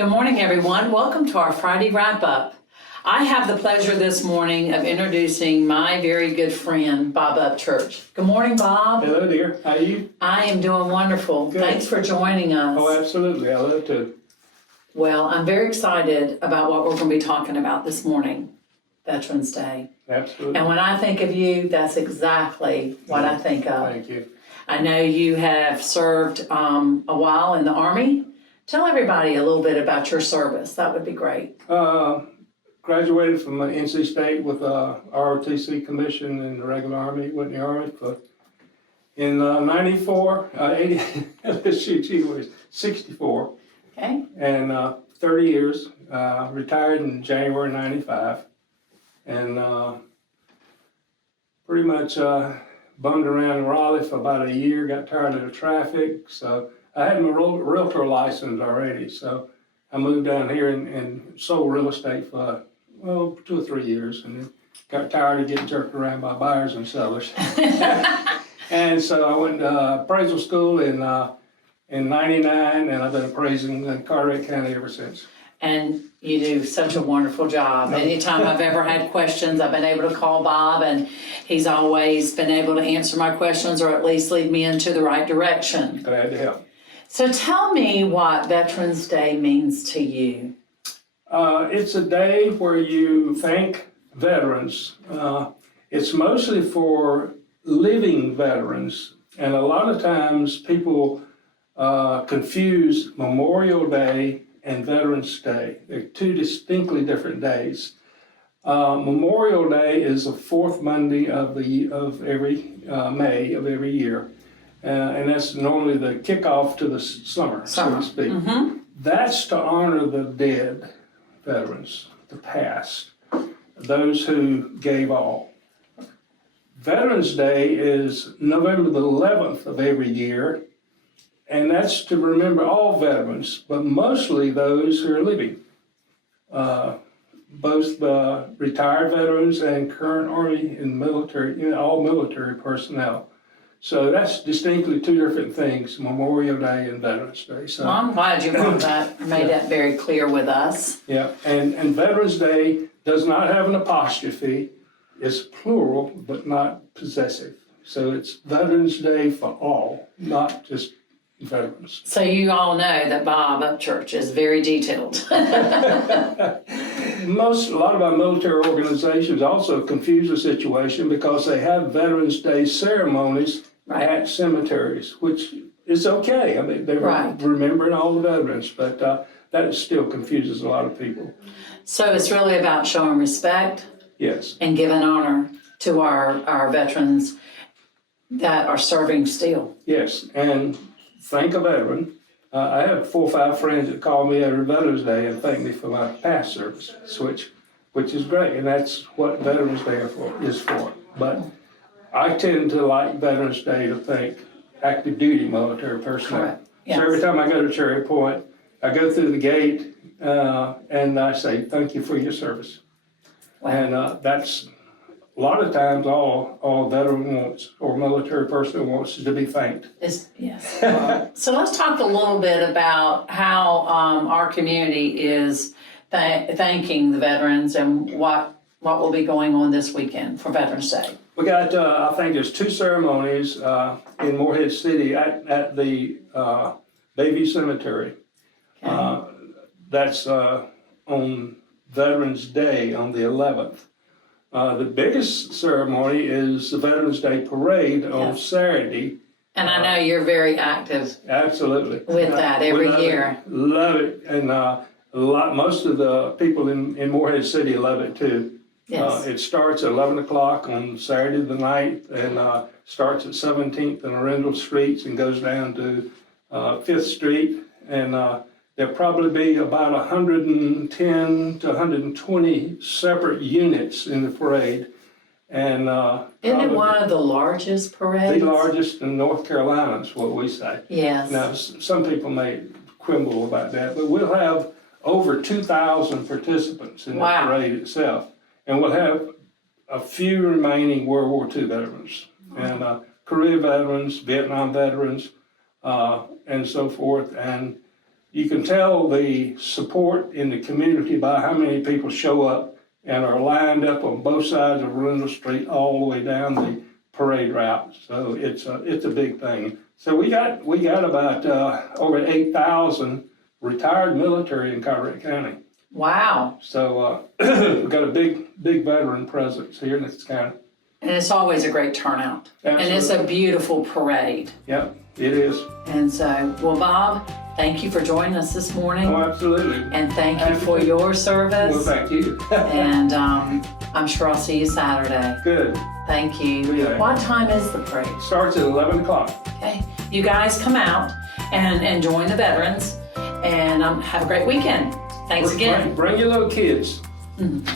Good morning, everyone. Welcome to our Friday wrap-up. I have the pleasure this morning of introducing my very good friend, Bob Upchurch. Good morning, Bob. Hello, dear. How are you? I am doing wonderful. Good. Thanks for joining us. Oh, absolutely. I love to. Well, I'm very excited about what we're going to be talking about this morning, Veterans Day. Absolutely. And when I think of you, that's exactly what I think of. Thank you. I know you have served a while in the Army. Tell everybody a little bit about your service. That would be great. Graduated from NC State with a ROTC commission in the regular Army, went in the Army in 94, 80, she was 64. Okay. And 30 years, retired in January 95. And pretty much bummed around Raleigh for about a year, got tired of the traffic. So I had my realtor license already. So I moved down here and sold real estate for, 2 or 3 years. And then got tired of getting jerked around by buyers and sellers. And so I went to appraisal school in 99, and I've been appraising in Carteret County ever since. And you do such a wonderful job. Anytime I've ever had questions, I've been able to call Bob, and he's always been able to answer my questions or at least lead me into the right direction. Glad to help. So tell me what Veterans Day means to you. It's a day where you thank veterans. It's mostly for living veterans, and a lot of times people confuse Memorial Day and Veterans Day. They're two distinctly different days. Memorial Day is the fourth Monday of every May of every year, and that's normally the kickoff to the summer, so to speak. Mm-hmm. That's to honor the dead veterans, the past, those who gave all. Veterans Day is November the 11th of every year, and that's to remember all veterans, but mostly those who are living, both retired veterans and current Army and military, all military personnel. So that's distinctly two different things, Memorial Day and Veterans Day. So Well, I'm glad you made that very clear with us. yeah, and Veterans Day does not have an apostrophe. It's plural, but not possessive. So it's Veterans Day for all, not just veterans. So you all know that Bob Upchurch is very detailed. A lot of our military organizations also confuse the situation because they have Veterans Day ceremonies at cemeteries, which is okay. I mean, they're remembering all the veterans, but that still confuses a lot of people. So it's really about showing respect. Yes. And giving honor to our veterans that are serving still. Yes, and thank a veteran. I have 4 or 5 friends that call me every Veterans Day and thank me for my past service, which is great, and that's what Veterans Day is for. But I tend to like Veterans Day to thank active duty military personnel. Correct. Yes. So every time I go to Cherry Point, I go through the gate and I say, thank you for your service. Wow. And that's a lot of times all a veteran wants or military person wants is to be thanked. Yes. So let's talk a little bit about how our community is thanking the veterans and what will be going on this weekend for Veterans Day. We got, I think there's 2 ceremonies in Morehead City at the Bayview Cemetery. Okay. That's on Veterans Day on the 11th. The biggest ceremony is the Veterans Day Parade on Saturday. And I know you're very active. Absolutely. With that every year. Love it. And most of the people in Morehead City love it too. Yes. It starts at 11 o'clock on Saturday the 9th and starts at 17th and Arundel Streets and goes down to 5th Street. And there'll probably be about 110 to 120 separate units in the parade. And isn't it one of the largest parades? The largest in North Carolina is what we say. Yes. Now, some people may quibble about that, but we'll have over 2,000 participants in the parade itself. And we'll have a few remaining World War II veterans and Korea veterans, Vietnam veterans, and so forth. And you can tell the support in the community by how many people show up and are lined up on both sides of Arundel Street all the way down the parade route. So it's a big thing. So we got about over 8,000 retired military in Carteret County. Wow. So we've got a big veteran presence here in this county. And it's always a great turnout. Absolutely. And it's a beautiful parade. Yep, it is. And so, well, Bob, thank you for joining us this morning. Oh, absolutely. And thank you for your service. Well, thank you. And I'm sure I'll see you Saturday. Good. Thank you. Yeah. What time is the parade? Starts at 11 o'clock. Okay. You guys come out and join the veterans and have a great weekend. Thanks again. Bring your little kids. Mhm.